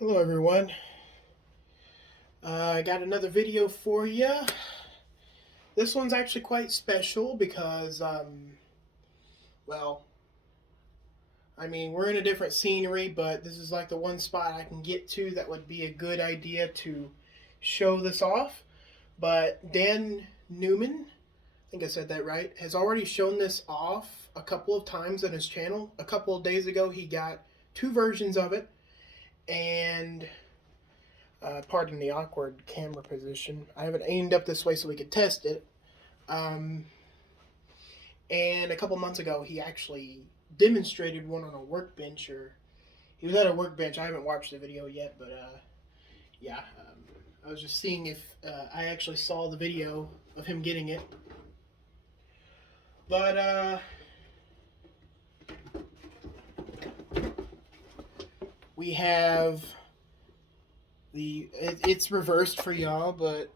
Hello everyone. I got another video for you. This one's actually quite special because, well, I mean, we're in a different scenery, but this is like the one spot I can get to that would be a good idea to show this off. But Dan Newman, I think I said that right, has already shown this off a couple of times on his channel. A couple of days ago, he got two versions of it, and pardon the awkward camera position. I have it aimed up this way so we could test it. Um, and a couple months ago, he actually demonstrated one on a workbench, or he was at a workbench. I haven't watched the video yet, but yeah, I was just seeing if I actually saw the video of him getting it. But we have it's reversed for y'all, but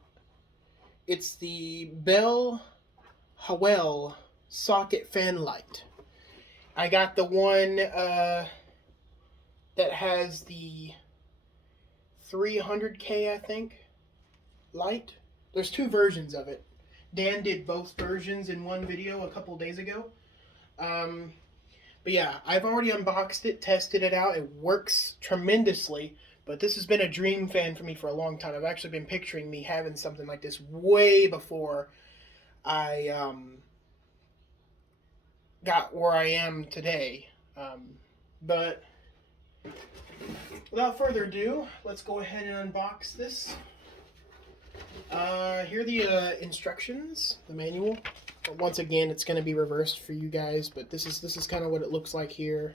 it's the Bell Howell socket Fanlight. I got the one that has the 300K, I think, light. There's two versions of it. Dan did both versions in one video a couple days ago. But yeah, I've already unboxed it, tested it out. It works tremendously. But this has been a dream fan for me for a long time. I've actually been picturing me having something like this way before I got where I am today. But without further ado, let's go ahead and unbox this. Here are the instructions, the manual. Once again, it's going to be reversed for you guys, but this is kind of what it looks like here.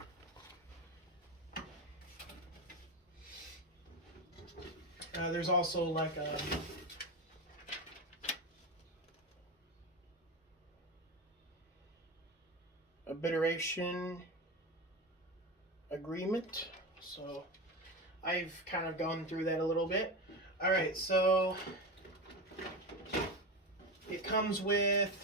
There's also like a arbitration agreement. So I've kind of gone through that a little bit. All right, so it comes with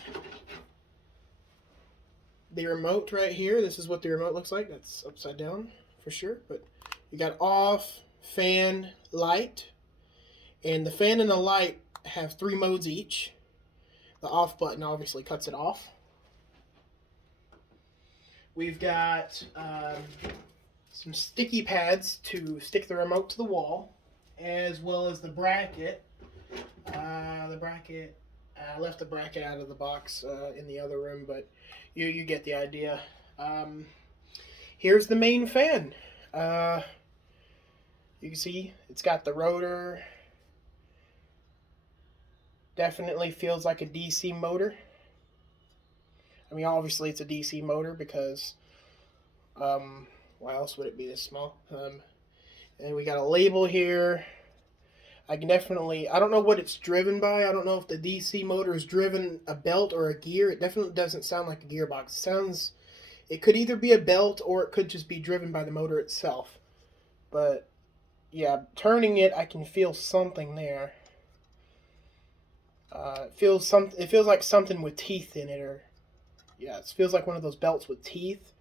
the remote right here. This is what the remote looks like. That's upside down for sure, but you got off, fan, light, and the fan and the light have 3 modes each. The off button obviously cuts it off. We've got some sticky pads to stick the remote to the wall, as well as the bracket. I left the bracket out of the box in the other room, but you get the idea. Here's the main fan. You can see it's got the rotor. Definitely feels like a DC motor. I mean, obviously it's a DC motor because why else would it be this small? And we got a label here. I don't know what it's driven by. I don't know if the DC motor is driven a belt or a gear. It definitely doesn't sound like a gearbox. It could either be a belt or it could just be driven by the motor itself. But yeah, turning it, I can feel something there. It feels like something with teeth in it, or yeah, it feels like one of those belts with teeth.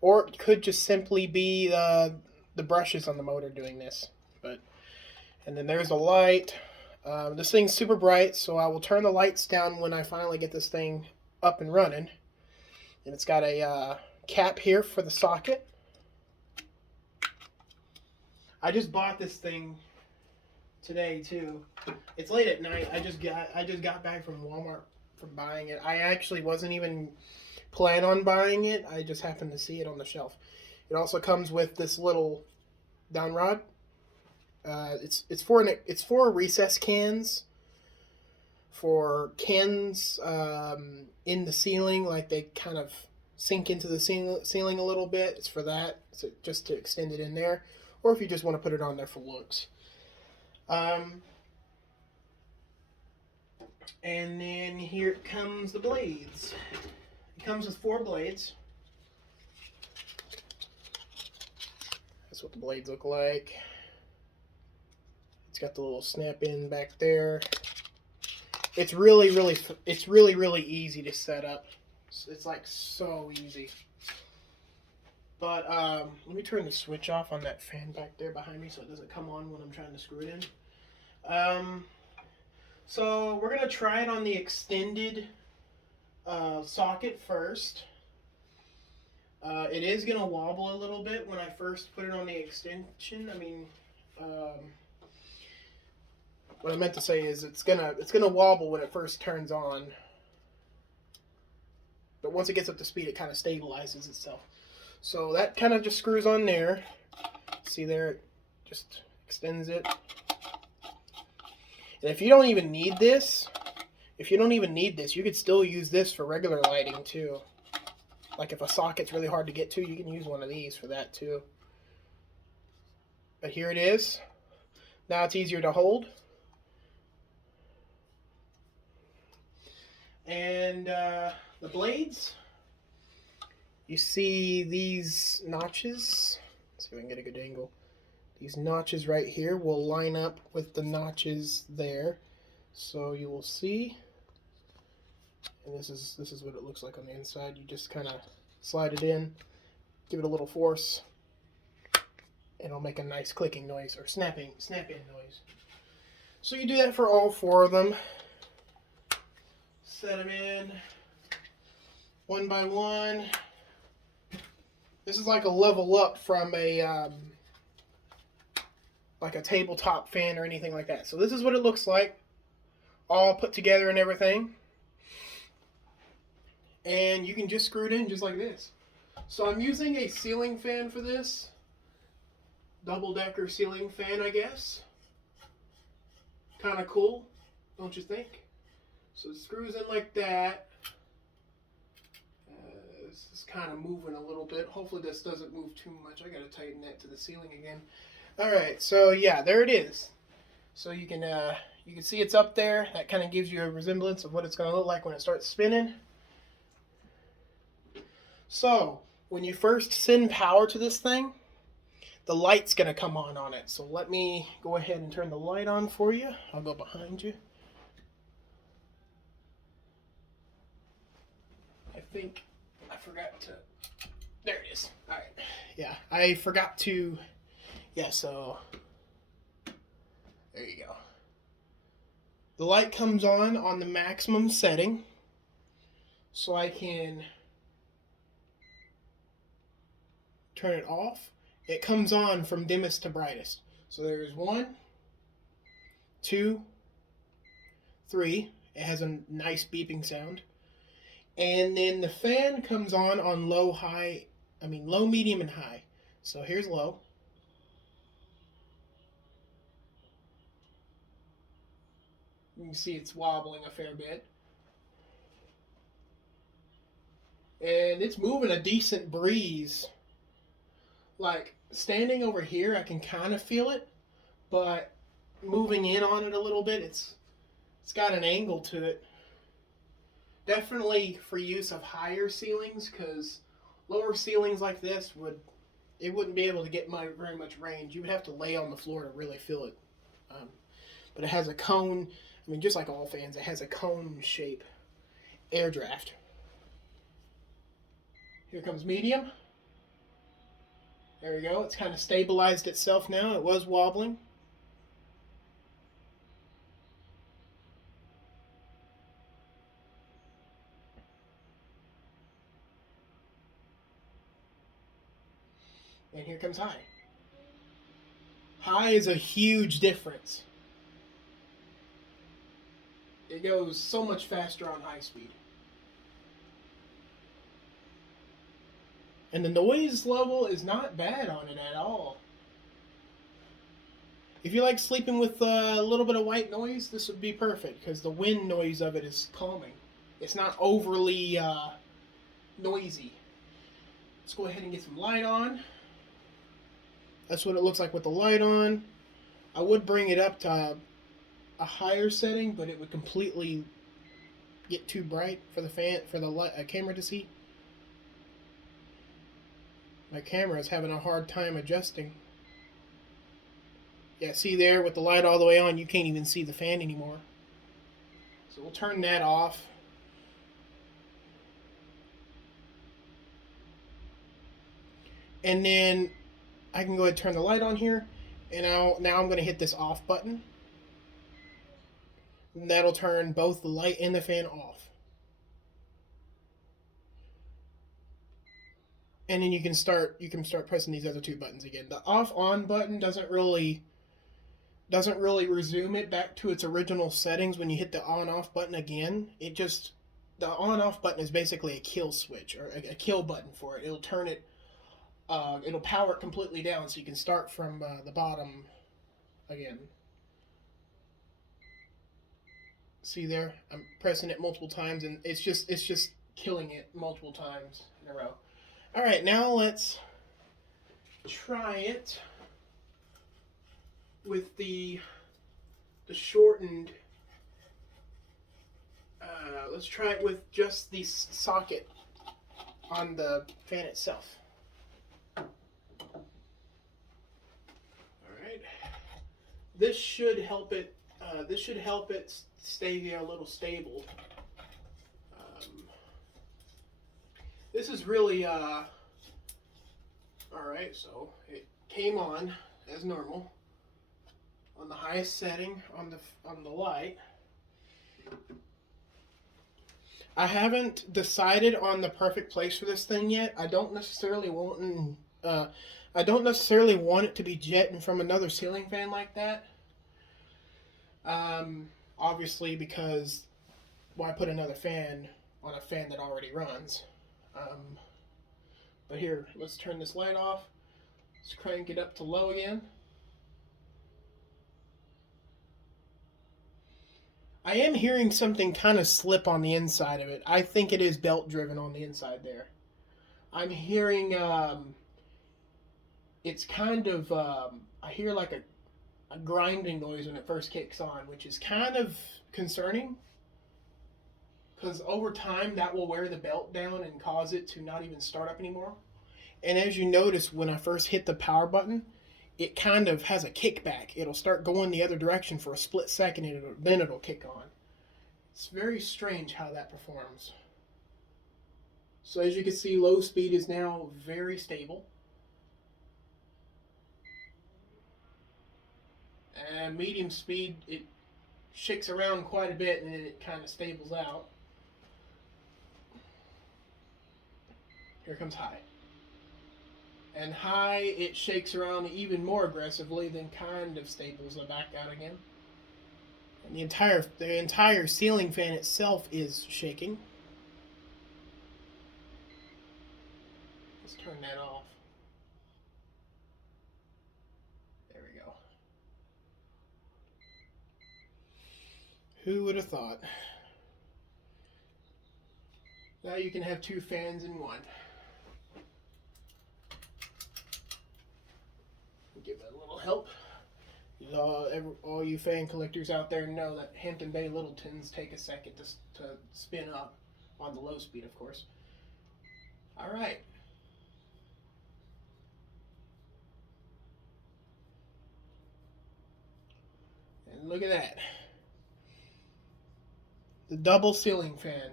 Or it could just simply be the brushes on the motor doing this. And then there's a light. This thing's super bright, so I will turn the lights down when I finally get this thing up and running. And it's got a cap here for the socket. I just bought this thing today too. It's late at night. I just got back from Walmart from buying it. I actually wasn't even planning on buying it. I just happened to see it on the shelf. It also comes with this little down rod. It's for recess cans, for cans in the ceiling, like they kind of sink into the ceiling a little bit. It's for that, so just to extend it in there, or if you just want to put it on there for looks. And then here comes the blades. It comes with 4 blades. That's what the blades look like. It's got the little snap in back there. It's really easy to set up. It's like so easy. But let me turn the switch off on that fan back there behind me so it doesn't come on when I'm trying to screw it in. So we're going to try it on the extended socket first. It is going to wobble a little bit when I first put it on the extension. I mean, what I meant to say is it's gonna wobble when it first turns on. But once it gets up to speed, it kind of stabilizes itself. So that kind of just screws on there. See there, it just extends it. And if you don't even need this, you could still use this for regular lighting too. Like if a socket's really hard to get to, you can use one of these for that too. But here it is. Now it's easier to hold. And the blades, you see these notches. Let's see if I can get a good angle. These notches right here will line up with the notches there. So you will see, and this is what it looks like on the inside. You just kind of slide it in, give it a little force, and it'll make a nice clicking noise or snap-in noise. So you do that for all 4 of them. Set them in one by one. This is like a level up from a like a tabletop fan or anything like that. So this is what it looks like, all put together and everything. And you can just screw it in just like this. So I'm using a ceiling fan for this. Double-decker ceiling fan, I guess. Kind of cool, don't you think? So it screws in like that. This is kind of moving a little bit. Hopefully this doesn't move too much. I gotta tighten that to the ceiling again. Alright, so yeah, there it is. So you can see it's up there. That kind of gives you a resemblance of what it's going to look like when it starts spinning. So when you first send power to this thing, the light's going to come on it. So let me go ahead and turn the light on for you. I'll go behind you. I think I forgot to... There it is. Alright. Yeah, I forgot to... Yeah, so... There you go. The light comes on the maximum setting. So I can turn it off. It comes on from dimmest to brightest. So there's 1, 2, 3. It has a nice beeping sound. And then the fan comes on low, medium, and high. So here's low. You can see it's wobbling a fair bit. And it's moving a decent breeze. Like, standing over here, I can kind of feel it. But moving in on it a little bit, it's got an angle to it. Definitely for use of higher ceilings, because lower ceilings like this wouldn't be able to get very much range. You would have to lay on the floor to really feel it. But it has a cone. I mean, just like all fans, it has a cone shape air draft. Here comes medium. There we go. It's kind of stabilized itself now. It was wobbling. And here comes high. High is a huge difference. It goes so much faster on high speed. And the noise level is not bad on it at all. If you like sleeping with a little bit of white noise, this would be perfect, because the wind noise of it is calming. It's not overly noisy. Let's go ahead and get some light on. That's what it looks like with the light on. I would bring it up to a higher setting, but it would completely get too bright for the camera to see. My camera is having a hard time adjusting. Yeah, see there, with the light all the way on, you can't even see the fan anymore. So we'll turn that off. And then I can go ahead and turn the light on here. And now I'm going to hit this off button. And that'll turn both the light and the fan off. And then you can start pressing these other two buttons again. The off on button doesn't really resume it back to its original settings when you hit the on off button again. The on off button is basically a kill switch, or a kill button for it. It'll turn it it'll power it completely down so you can start from the bottom again. See there? I'm pressing it multiple times and it's just killing it multiple times in a row. Alright, now let's try it with the shortened. Let's try it with just the socket on the fan itself. Alright. This should help it stay a little stable. This is really alright, so it came on as normal on the highest setting on the light. I haven't decided on the perfect place for this thing yet. I don't necessarily want it to be jetting from another ceiling fan like that. Obviously, because why put another fan on a fan that already runs? But here, let's turn this light off. Let's crank it up to low again. I am hearing something kind of slip on the inside of it. I think it is belt driven on the inside there. I'm hearing, it's kind of, I hear like a grinding noise when it first kicks on, which is kind of concerning. Because over time, that will wear the belt down and cause it to not even start up anymore. And as you notice, when I first hit the power button, it kind of has a kickback. It'll start going the other direction for a split second, and then it'll kick on. It's very strange how that performs. So as you can see, low speed is now very stable. And medium speed, it shakes around quite a bit, and then it kind of stables out. Here comes high. And high, it shakes around even more aggressively, then kind of staples it back out again. And the entire ceiling fan itself is shaking. Let's turn that off. There we go. Who would have thought? Now you can have two fans in one. Give that a little help. All you fan collectors out there know that Hampton Bay Littletons take a second to spin up on the low speed, of course. All right. And look at that. The double ceiling fan.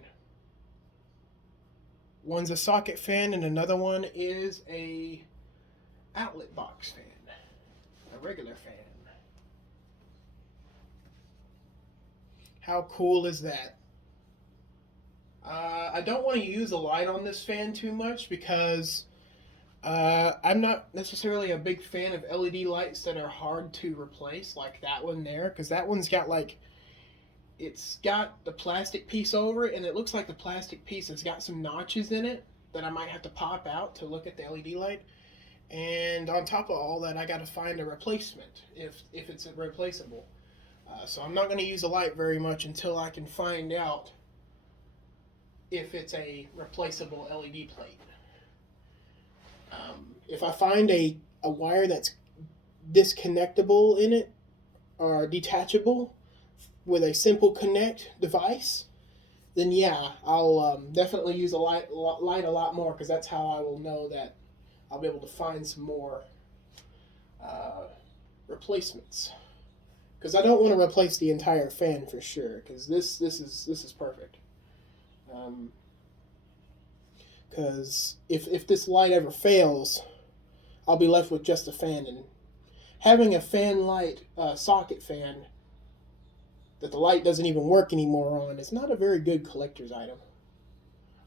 One's a socket fan and another one is a outlet box fan. A regular fan. How cool is that? I don't want to use a light on this fan too much because I'm not necessarily a big fan of LED lights that are hard to replace, like that one there, because that one's got it's got the plastic piece over it, and it looks like the plastic piece has got some notches in it that I might have to pop out to look at the LED light. And on top of all that, I got to find a replacement if it's replaceable. So I'm not going to use a light very much until I can find out if it's a replaceable LED plate. If I find a wire that's disconnectable in it or detachable with a simple connect device, then yeah, I'll definitely use a light a lot more, because that's how I will know that I'll be able to find some more replacements. Because I don't want to replace the entire fan for sure, because this is perfect. Because if this light ever fails, I'll be left with just a fan. And having a Fanlight socket fan that the light doesn't even work anymore on is not a very good collector's item.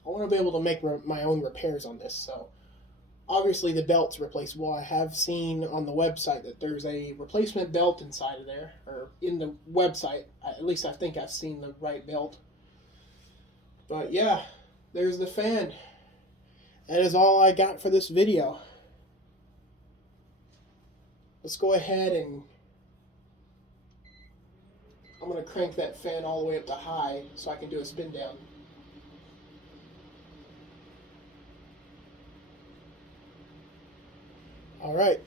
I want to be able to make my own repairs on this, so obviously the belt's replaceable. I have seen on the website that there's a replacement belt inside of there, or in the website. At least I think I've seen the right belt. But yeah, there's the fan. That is all I got for this video. Let's go ahead and I'm going to crank that fan all the way up to high so I can do a spin down. All right.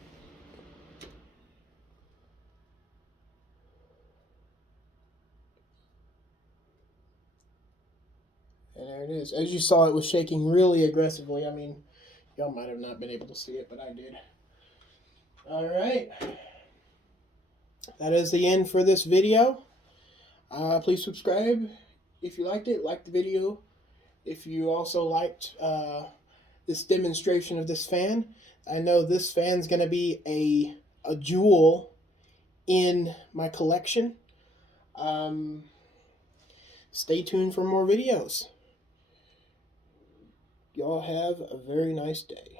And there it is. As you saw, it was shaking really aggressively. I mean, y'all might have not been able to see it, but I did. All right. That is the end for this video. Please subscribe if you liked it. Like the video. If you also liked this demonstration of this fan. I know this fan's going to be a jewel in my collection. Stay tuned for more videos. Y'all have a very nice day.